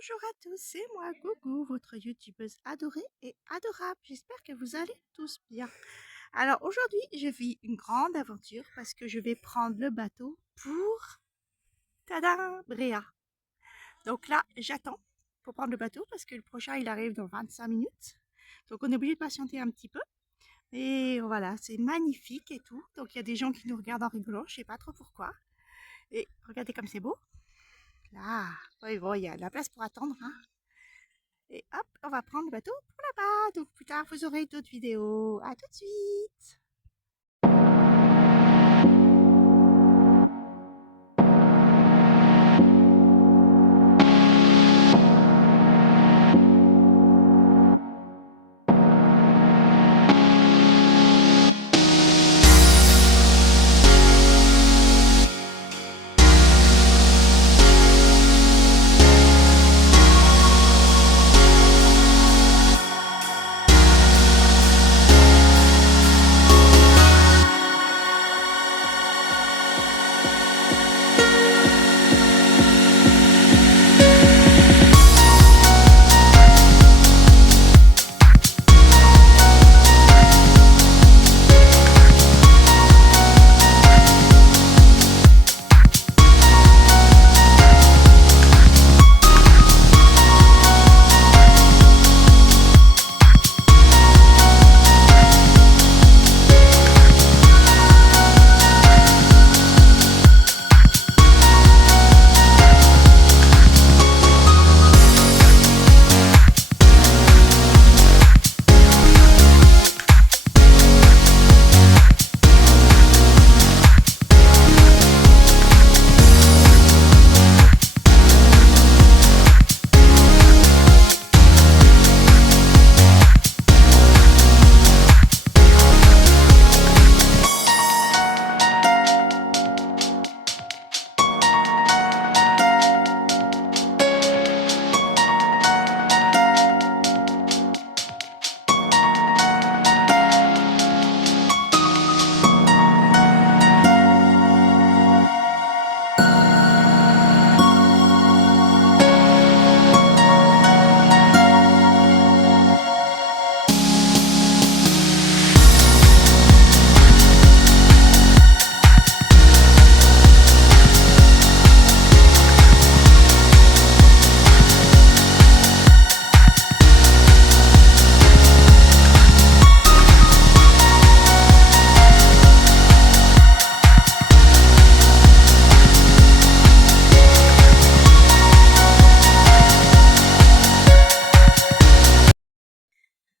Bonjour à tous, c'est moi Gougou, votre youtubeuse adorée et adorable. J'espère que vous allez tous bien. Alors aujourd'hui, je vis une grande aventure parce que je vais prendre le bateau pour tada, Bréa. Donc là, j'attends pour prendre le bateau parce que le prochain il arrive dans 25 minutes. Donc on est obligé de patienter un petit peu. Et voilà, c'est magnifique et tout. Donc il y a des gens qui nous regardent en rigolant, je sais pas trop pourquoi. Et regardez comme c'est beau. Là, oui, bon, il y a de la place pour attendre, hein. Et hop, on va prendre le bateau pour là-bas. Donc plus tard, vous aurez d'autres vidéos. À tout de suite.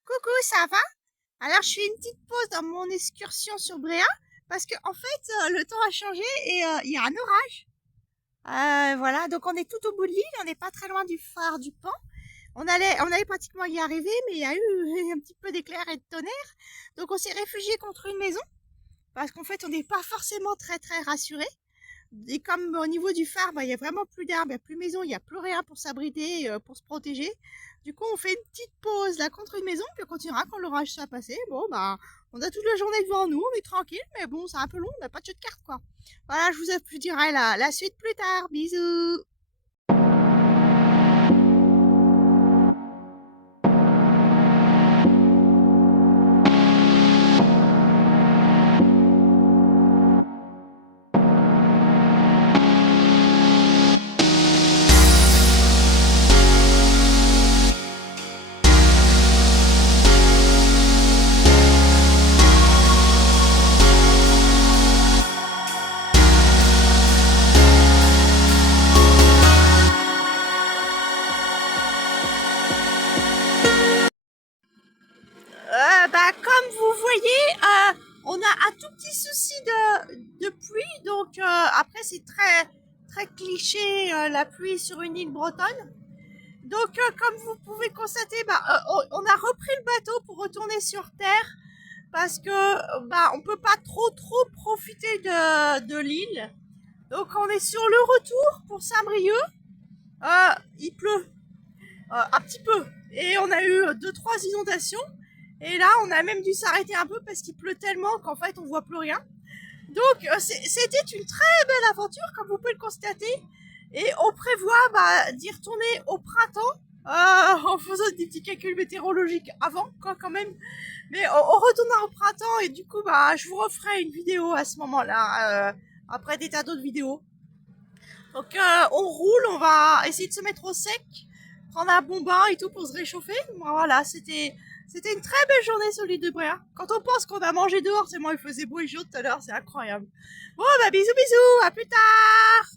Coucou, ça va? Alors je fais une petite pause dans mon excursion sur Bréa parce que en fait le temps a changé et il y a un orage. Voilà, donc on est tout au bout de l'île, on n'est pas très loin du phare du pont. On allait pratiquement y arriver, mais il y a eu un petit peu d'éclairs et de tonnerre. Donc on s'est réfugié contre une maison parce qu'en fait on n'est pas forcément très rassuré. Et comme au niveau du phare, il y a vraiment plus d'arbres, il n'y a plus de maison, il n'y a plus rien pour s'abriter, pour se protéger. Du coup, on fait une petite pause là contre une maison, puis on continuera quand l'orage sera passé. Bon, on a toute la journée devant nous, on est tranquille, mais bon, c'est un peu long, on n'a pas de jeu de cartes, quoi. Voilà, je dirai la suite plus tard. Bisous! Comme vous voyez, on a un tout petit souci de pluie. Donc après, c'est très cliché la pluie sur une île bretonne. Donc comme vous pouvez constater, on a repris le bateau pour retourner sur terre parce que on peut pas trop profiter de l'île. Donc on est sur le retour pour Saint-Brieuc. Il pleut un petit peu et on a eu 2-3 inondations. Et là, on a même dû s'arrêter un peu parce qu'il pleut tellement qu'en fait, on voit plus rien. Donc, c'était une très belle aventure, comme vous pouvez le constater. Et on prévoit d'y retourner au printemps, en faisant des petits calculs météorologiques avant, quoi, quand même. Mais on retournera au printemps et du coup, je vous referai une vidéo à ce moment-là, après des tas d'autres vidéos. Donc, on roule, on va essayer de se mettre au sec, prendre un bon bain et tout pour se réchauffer. Voilà, c'était une très belle journée sur l'île de Bréa. Quand on pense qu'on a mangé dehors, c'est moi, il faisait beau et chaud tout à l'heure, c'est incroyable. Bon, bisous, bisous, à plus tard!